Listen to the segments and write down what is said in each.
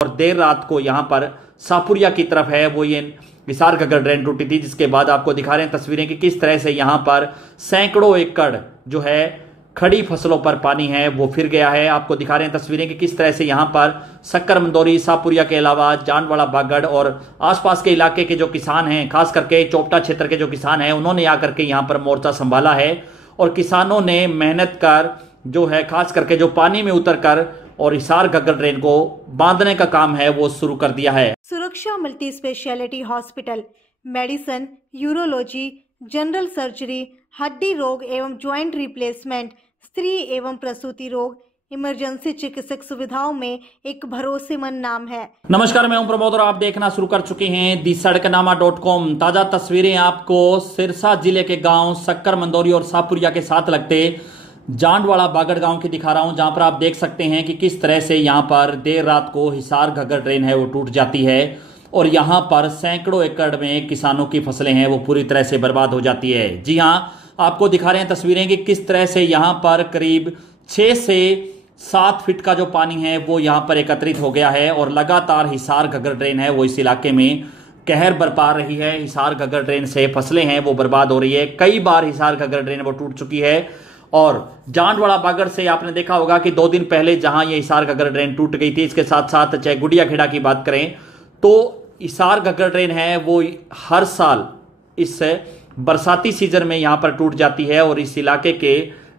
और देर रात को यहाँ पर शाहपुरिया की तरफ है वो ये हिसार घग्गर ड्रेन टूटी थी, जिसके बाद आपको दिखा रहे हैं तस्वीरें कि किस तरह से यहाँ पर सैकड़ों एकड़ जो है खड़ी फसलों पर पानी है वो फिर गया है। आपको दिखा रहे हैं तस्वीरें कि किस तरह से यहाँ पर सक्कर मंदौरी शाहपुरिया के अलावा जांडवाड़ा बागड़ और आसपास के इलाके के जो किसान हैं, खास करके चोपटा क्षेत्र के जो किसान हैं, उन्होंने आकर के यहाँ पर मोर्चा संभाला है और किसानों ने मेहनत कर जो है खास करके जो पानी में उतर कर और हिसार घग्गर ड्रेन को बांधने का काम है वो शुरू कर दिया है। सुरक्षा multi speciality hospital medicine, urology, general surgery, हड्डी रोग एवं ज्वाइंट रिप्लेसमेंट, स्त्री एवं प्रसूति रोग, इमरजेंसी चिकित्सक सुविधाओं में एक भरोसेमंद नाम है। नमस्कार, मैं हूं प्रमोद और आप देखना शुरू कर चुके हैं दी-सड़कनामा.com। ताजा तस्वीरें आपको सिरसा जिले के गांव सक्कर मंदौरी और शाहपुरिया के साथ लगते जांडवाड़ा बागड़ गांव की दिखा रहा हूं, जहां पर आप देख सकते हैं कि किस तरह से यहां पर देर रात को हिसार घग्गर ड्रेन है वो टूट जाती है और यहां पर सैकड़ों एकड़ में किसानों की फसलें हैं वो पूरी तरह से बर्बाद हो जाती है। जी हां, आपको दिखा रहे हैं तस्वीरें कि किस तरह से यहां पर करीब 6 से 7 फीट का जो पानी है वो यहां पर एकत्रित हो गया है और लगातार हिसार घग्गर ड्रेन है वो इस इलाके में कहर बरपा रही है। हिसार घग्गर ड्रेन से फसलें हैं वो बर्बाद हो रही है। कई बार हिसार घग्गर ड्रेन वो टूट चुकी है और जांडवाड़ा बागड़ से आपने देखा होगा कि 2 दिन पहले जहां ये हिसार घग्गर ड्रेन टूट गई थी, इसके साथ साथ चाहे गुड़िया खेड़ा की बात करें तो हिसार घग्गर ड्रेन है वो हर साल इस बरसाती सीजन में यहां पर टूट जाती है और इस इलाके के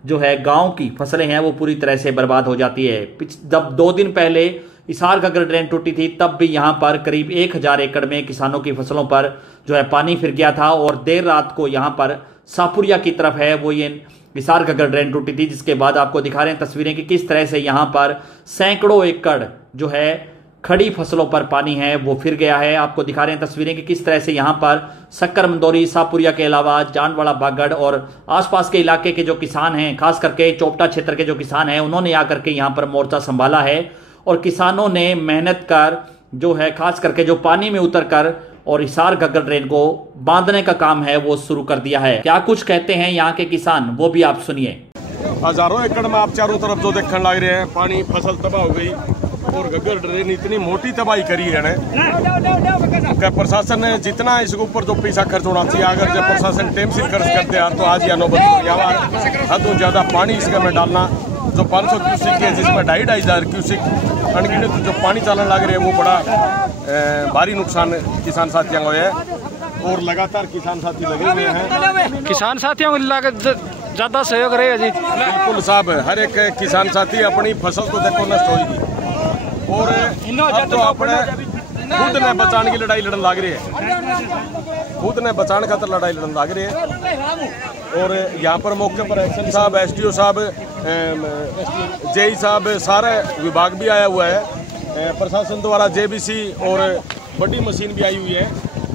जो है गांव की फसलें हैं वो पूरी तरह से बर्बाद हो जाती है। जब 2 दिन पहले हिसार घग्गर ड्रेन टूटी थी तब भी यहां पर करीब 1000 एकड़ में किसानों की फसलों पर जो है पानी फिर गया था और देर रात को यहां पर शाहपुरिया की तरफ है वो ये हिसार घग्गर ड्रेन टूटी थी, जिसके बाद आपको दिखा रहे हैं तस्वीरें कि किस तरह से यहां पर सैकड़ों एकड़ जो है खड़ी फसलों पर पानी है वो फिर गया है। आपको दिखा रहे हैं तस्वीरें कि किस तरह से यहां पर सक्कर मंदौरी शाहपुरिया के अलावा जांडवाड़ा बागड़ और आसपास के इलाके के जो किसान हैं, खास करके चोपटा क्षेत्र के जो किसान हैं, उन्होंने आकर के यहां पर मोर्चा संभाला है और किसानों ने मेहनत कर जो है खास करके जो पानी में उतर कर और हिसार घग्गर ड्रेन को बांधने का काम है वो शुरू कर दिया है। क्या कुछ कहते हैं यहाँ के किसान, वो भी आप सुनिए। हजारों एकड़ में आप चारों तरफ जो देखने लग रहे हैं, पानी फसल तबाह हो गई और घग्गर ड्रेन इतनी मोटी तबाही करी है ना, प्रशासन ने जितना इसके ऊपर जो पैसा खर्च होना चाहिए, अगर जब प्रशासन टाइम से खर्च करते हैं तो आज या नौबत हद तो ज्यादा पानी इसके में डालना, जो 500 क्यूसिक है जिसमें 2,500 क्यूसिक अनगिनत जो पानी चलने लग रहे हैं वो बड़ा भारी नुकसान किसान साथियों को है और लगातार किसान साथी लगे हुए हैं। किसान साथियों को ज्यादा सहयोग रहे जी। बिल्कुल साहब, हर एक किसान साथी अपनी फसल को देखो नष्ट होगी और अब तो अपने खुद ने बचाने की लड़ाई लड़न लग रही है, खुद ने बचाने खातर लड़ाई लड़न लग रही है। और यहाँ पर मौके पर एक्शन साहब, SDO साहब, JE साहब, सारे विभाग भी आया हुआ है, प्रशासन द्वारा JBC और बड़ी मशीन भी आई हुई है,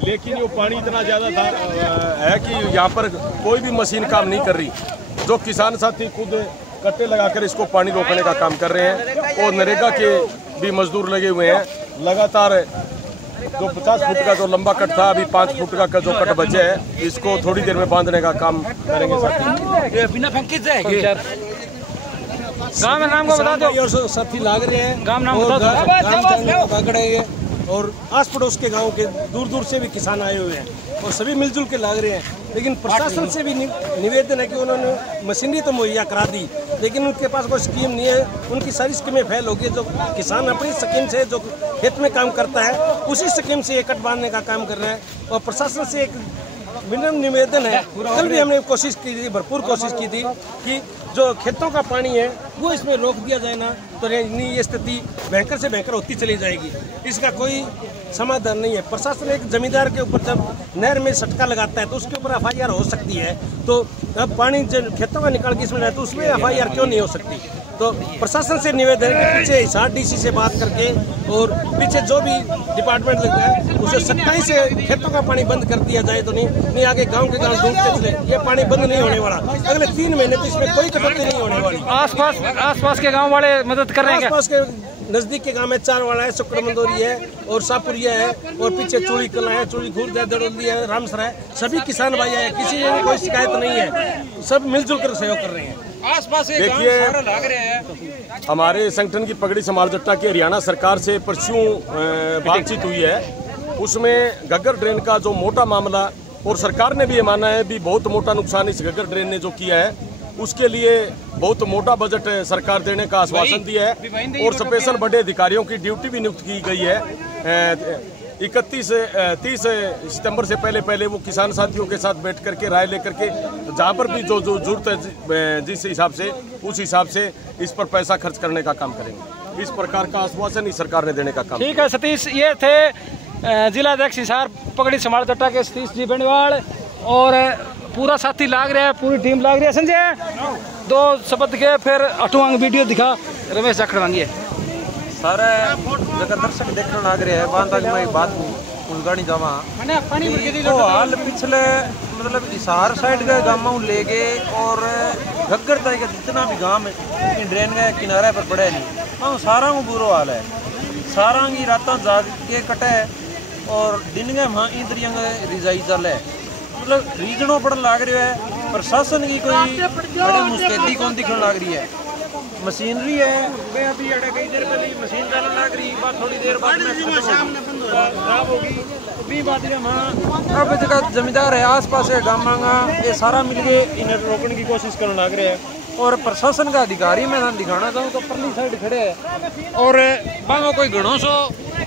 लेकिन ये पानी इतना ज़्यादा है कि यहाँ पर कोई भी मशीन काम नहीं कर रही। जो किसान साथी खुद कट्टे लगाकर इसको पानी रोकने का काम कर रहे हैं और नरेगा के भी मजदूर लगे हुए हैं। लगातार जो 50 फुट का जो लंबा कट था, अभी 5 फुट का जो कट बचे है, इसको थोड़ी देर में बांधने का काम करेंगे साथी। गाँव में नाम को बता दो। साथी लाग रहे हैं, गाँव नाम बता दो। बागड़ है और आस पड़ोस के गांव के दूर दूर से भी किसान आए हुए हैं और सभी मिलजुल के लाग रहे हैं। लेकिन प्रशासन से भी निवेदन है कि उन्होंने मशीनरी तो मुहैया करा दी, लेकिन उनके पास कोई स्कीम नहीं है। उनकी सारी स्कीमें फेल हो गई। जो किसान अपनी स्कीम से जो खेत में काम करता है उसी स्कीम से ये कट बांधने का काम कर रहा है और प्रशासन से एक विनम्र निवेदन है। कल भी हमने कोशिश की थी, भरपूर कोशिश की थी कि जो खेतों का पानी है वो इसमें रोक दिया जाए ना, तो ये स्थिति भयंकर से भयंकर होती चली जाएगी। इसका कोई समाधान नहीं है। प्रशासन एक जमींदार के ऊपर जब नहर में सटका लगाता है तो उसके ऊपर FIR हो सकती है, तो अब पानी जब खेतों का निकाल के इसमें जाए तो उसमें FIR क्यों नहीं हो सकती। तो प्रशासन से निवेदन है कि पीछे हिसार DC से बात करके और पीछे जो भी डिपार्टमेंट लगता है उसे सख्ताई से खेतों का पानी बंद कर दिया जाए, तो नहीं आगे गांव के गांव डूबते चले। ये पानी बंद नहीं होने वाला, अगले 3 महीने तो इसमें कोई कटौती नहीं होने वाली। आसपास के गांव वाले मदद कर रहे हैं। आसपास के नजदीक के गांव में चारवाड़ा है, सक्कर मंदौरी है और शाहपुरिया है और पीछे चूड़ी कला है, चूड़ी खुर्द है, दड़ोली है, रामसराय, सभी किसान भाई है, किसी ने कोई शिकायत नहीं है, सब मिलजुल कर सहयोग कर रहे हैं। आसपास के गांव सारे लाग रहे हैं। हमारे संगठन की पगड़ी समाल जट्टा की हरियाणा सरकार से परसों बातचीत हुई है। उसमें घग्गर ड्रेन का जो मोटा मामला, और सरकार ने भी ये माना है भी बहुत मोटा नुकसान इस घग्गर ड्रेन ने जो किया है, उसके लिए बहुत मोटा बजट सरकार देने का आश्वासन दिया है। और स्पेशल बड़े अधिकारियों की ड्यूटी भी नियुक्त की गई है। 30 सितंबर से पहले वो किसान साथियों के साथ बैठ करके राय लेकर के जहाँ पर भी जो जरूरत है जिस हिसाब से उस हिसाब से इस पर पैसा खर्च करने का काम करेंगे। इस प्रकार का आश्वासन ही सरकार ने देने का काम। ठीक है सतीश, ये थे जिला अध्यक्ष हिसार पगड़ी समाल जट्टा के सतीश जी बेनीवाल, और पूरा साथी लाग रहा है, पूरी टीम लाग रही है। संजय दो शब्द के फिर अठवांग वीडियो दिखा रमेश जाखड़ मांगिए। सारे जगह दर्शक देखने लग रहे हैं। वहाँ तक मैं एक बात उलगानी जावा तो हाल पिछले मतलब हिसार साइड के गाँव ले गए और घग्गर तक का जितना भी गांव है ड्रेन के किनारे पर पड़े नहीं, हाँ सारा को बुरा हाल है। सारा की रात जाग के कटे और दिन के वहाँ इंद्रियंग रिजाई चल है, मतलब रीजनों पड़न लग रहा है। प्रशासन की कोई बड़ी मुस्तैदी कौन दिखने लग रही है। मशीनरी है मैं अभी कई देर पहले मशीन चलने लग रही, बात थोड़ी देर बाद खराब होगी। तो भी बात है वहाँ अब जगह जमींदार है आस पास है गाँव ये सारा मिल के इन्हें रोकने की कोशिश करने लग रहे हैं। और प्रशासन का अधिकारी मैं दिखाना चाहूँ तो परली साइड खड़े है और वहाँ कोई घणों सो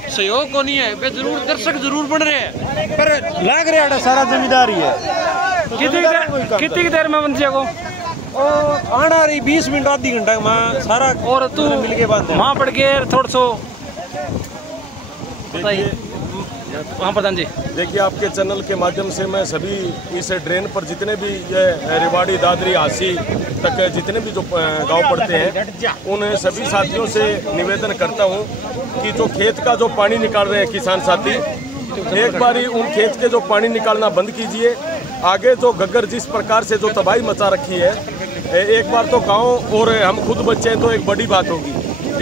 सहयोग को नहीं है। वे जरूर दर्शक जरूर बन रहे हैं पर लग रहा है सारा जमींदार ही है। कितनी देर में बन जाएगा और आना रही 20 मिनट आधी घंटा में सारा और तू मिल के बात वहाँ पड़ गए थोड़ा सो वहाँ प्रधान जी। देखिए, आपके चैनल के माध्यम से मैं सभी इस ड्रेन पर जितने भी ये रेवाड़ी दादरी हासी तक जितने भी जो गांव पड़ते हैं उन सभी साथियों से निवेदन करता हूं कि जो खेत का जो पानी निकाल रहे हैं किसान साथी, एक बारी उन खेत के जो पानी निकालना बंद कीजिए। आगे जो घग्गर जिस प्रकार से जो तबाही मचा रखी है, एक बार तो गाँव और हम खुद बचे हैं तो एक बड़ी बात होगी।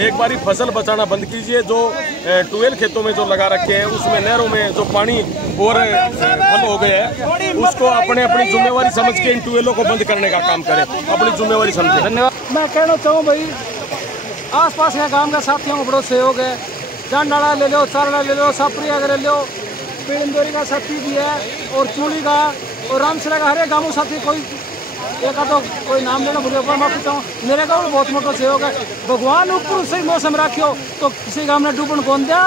एक बारी फसल बचाना बंद कीजिए। जो ट्यूबवेल खेतों में जो लगा रखे हैं उसमें नहरों में जो पानी और फल हो गए हैं उसको अपनी जिम्मेवारी समझ के इन ट्यूबवेलों को बंद करने का काम करें, अपनी जिम्मेवारी समझें। धन्यवाद। मैं कहना चाहूँ भाई आसपास के गांव के साथियों को बड़ा सहयोग है। जांडाला ले लो, चारला ले लो, सापुरिया ले लो, पेड़ंदोरी का साथी भी है और चूड़ी का और रामसरा का हर एक गाँव साथी कोई एक तो कोई नाम लेना भूल गया माफी चाहूँ। मेरे गाँव में बहुत मोटा सहयोग है। भगवान ऊपर सही मौसम रखियो तो किसी गाँव ने डूबन कौन दिया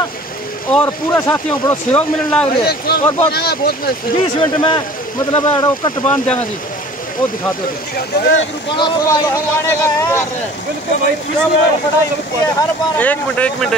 और पूरे साथियों को बड़ा सहयोग मिलने लग रही है और बहुत 20 मिनट में मतलब कट बांध देंगे जी वो दिखा दो। एक मिनट